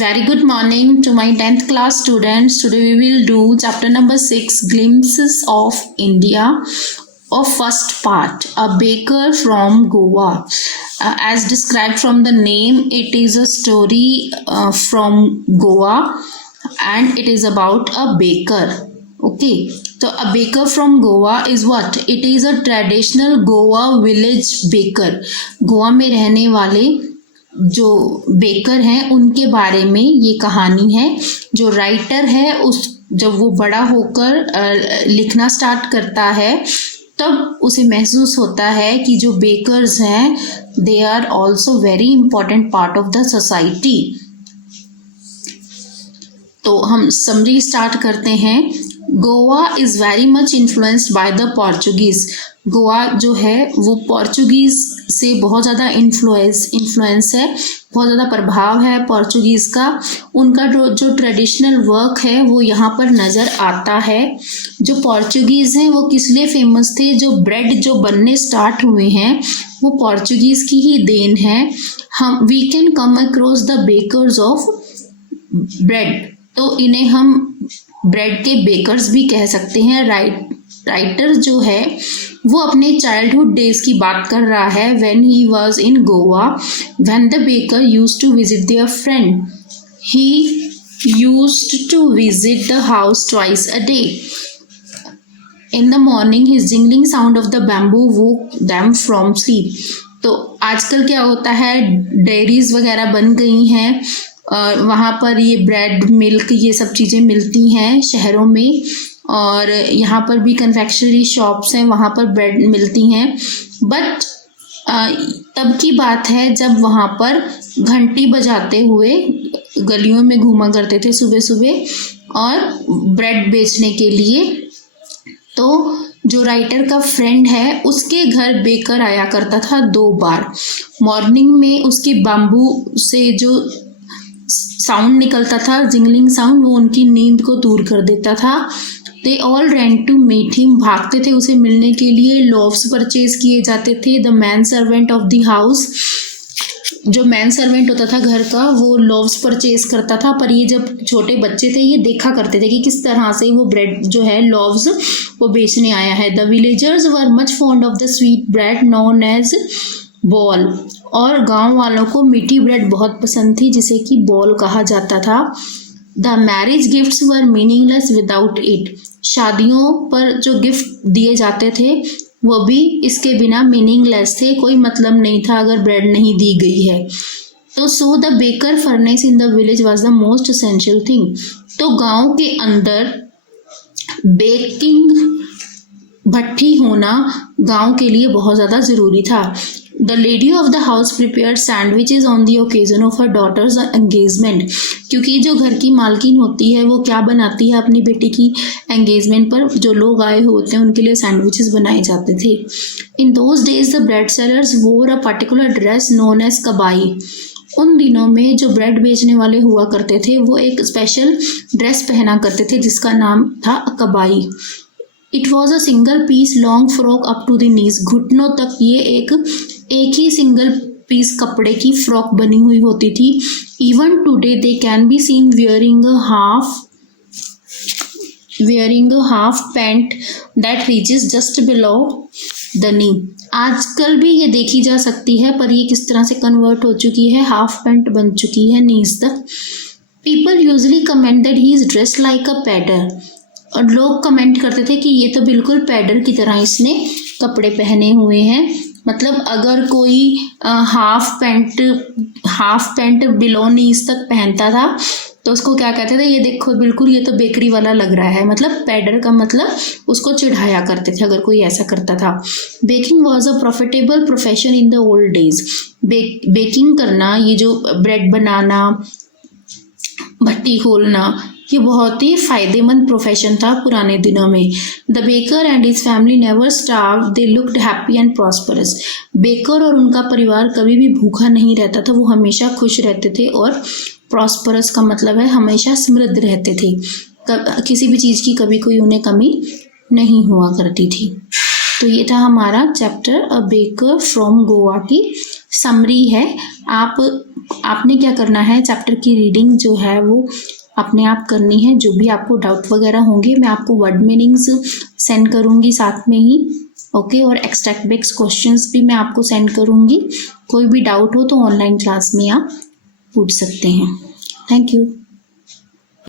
Very good morning to my 10th class students. Today we will do chapter number 6, Glimpses of India, of first part, A Baker from Goa. As described from the name, it is a story from Goa and it is about a baker. Okay, so a baker from Goa is what? It is a traditional Goa village baker. Goa में रहने वाले जो baker हैं उनके बारे में ये कहानी है. जो राइटर है उस जब वो बड़ा होकर लिखना स्टार्ट करता है तब उसे महसूस होता है कि जो बेकर्स हैं they are also very important part of the society. तो हम समरी स्टार्ट करते हैं. Goa is very much influenced by the Portuguese. Goa जो है वो पोर्चुगीज़ से बहुत ज़्यादा इन्फ्लुएंस है, बहुत ज़्यादा प्रभाव है पोर्चुगीज़ का. उनका जो ट्रेडिशनल वर्क है वो यहाँ पर नज़र आता है. जो पोर्चुगीज़ हैं वो किस लिए फेमस थे? जो ब्रेड जो बनने स्टार्ट हुए हैं वो पोर्चुगीज़ की ही देन है. We can come across the bakers of bread. तो इन्हें हम ब्रेड के बेकर्स भी कह सकते हैं. राइटर जो है वो अपने चाइल्डहुड डेज की बात कर रहा है. When he was in Goa, when the baker used to visit their friend, he used to visit the house twice a day. In the morning his jingling sound of the bamboo woke them from sleep. तो आजकल क्या होता है, dairies वगैरह बन गई हैं और वहाँ पर ये ब्रेड मिल्क ये सब चीज़ें मिलती हैं शहरों में, और यहाँ पर भी कन्फेक्शनरी शॉप्स हैं वहाँ पर ब्रेड मिलती हैं. बट तब की बात है जब वहाँ पर घंटी बजाते हुए गलियों में घूमा करते थे सुबह सुबह और ब्रेड बेचने के लिए. तो जो राइटर का फ्रेंड है उसके घर बेकर आया करता था 2 बार. मॉर्निंग में उसके बाम्बू से जो साउंड निकलता था, जिंगलिंग साउंड, वो उनकी नींद को दूर कर देता था. They all ran to meet him. भागते थे उसे मिलने के लिए. लोव्स परचेज किए जाते थे. The man servant of the house, जो मैन सर्वेंट होता था घर का, वो लोव्स परचेज करता था. पर ये जब छोटे बच्चे थे ये देखा करते थे कि किस तरह से वो ब्रेड जो है लोव्स वो बेचने आया है. The villagers were much fond of the sweet bread known as bol. और गांव वालों को मीठी ब्रेड बहुत पसंद थी जिसे कि बॉल कहा जाता था. The marriage gifts were meaningless without it. शादियों पर जो गिफ्ट दिए जाते थे वो भी इसके बिना मीनिंगलेस थे, कोई मतलब नहीं था अगर ब्रेड नहीं दी गई है. तो so the baker furnace in the village was the most essential thing. तो गांव के अंदर बेकिंग भट्ठी होना गांव के लिए बहुत ज़्यादा ज़रूरी था. The lady of the house prepared sandwiches on the occasion of her daughter's engagement. क्योंकि जो घर की मालकिन होती है वो क्या बनाती है अपनी बेटी की एंगेजमेंट पर जो लोग आए होते हैं उनके लिए सैंडविचेस बनाए जाते थे. In those days the bread sellers wore a particular dress known as कबाई. उन दिनों में जो ब्रेड बेचने वाले हुआ करते थे वो एक स्पेशल ड्रेस पहना करते थे जिसका नाम था कबाई. It was a single piece long frock up to the knees. घुटनों तक ये एक ही सिंगल पीस कपड़े की फ्रॉक बनी हुई होती थी. Even today they can be seen wearing a half pant that reaches just below the knee. आजकल भी ये देखी जा सकती है पर ये किस तरह से कन्वर्ट हो चुकी है, हाफ पैंट बन चुकी है नीज तक. People usually comment that he is dressed like अ पैडर. और लोग कमेंट करते थे कि ये तो बिल्कुल पैडर की तरह इसने कपड़े पहने हुए हैं. मतलब अगर कोई हाफ पैंट बिलो नीज तक पहनता था तो उसको क्या कहते थे, ये देखो बिल्कुल ये तो बेकरी वाला लग रहा है. मतलब पैडर का मतलब उसको चिढ़ाया करते थे अगर कोई ऐसा करता था. Baking was a profitable profession in the old days. Baking करना, ये जो ब्रेड बनाना, भट्टी खोलना, ये बहुत ही फायदेमंद प्रोफेशन था पुराने दिनों में. The baker and his family never starve. They looked happy and prosperous. Baker और उनका परिवार कभी भी भूखा नहीं रहता था, वो हमेशा खुश रहते थे. और प्रॉस्परस का मतलब है हमेशा समृद्ध रहते थे. किसी भी चीज़ की कभी कोई उन्हें कमी नहीं हुआ करती थी. तो ये था हमारा chapter a baker from Goa की समरी है। आपने क्या करना है, चैप्टर की रीडिंग जो है वो अपने आप करनी है। जो भी आपको डाउट वगैरह होंगे मैं आपको वर्ड मीनिंग्स सेंड करूँगी साथ में ही, ओके। और एक्सट्रैक्ट बेस्ड क्वेश्चंस भी मैं आपको सेंड करूँगी। कोई भी डाउट हो तो ऑनलाइन क्लास में आप पूछ सकते हैं। Thank you.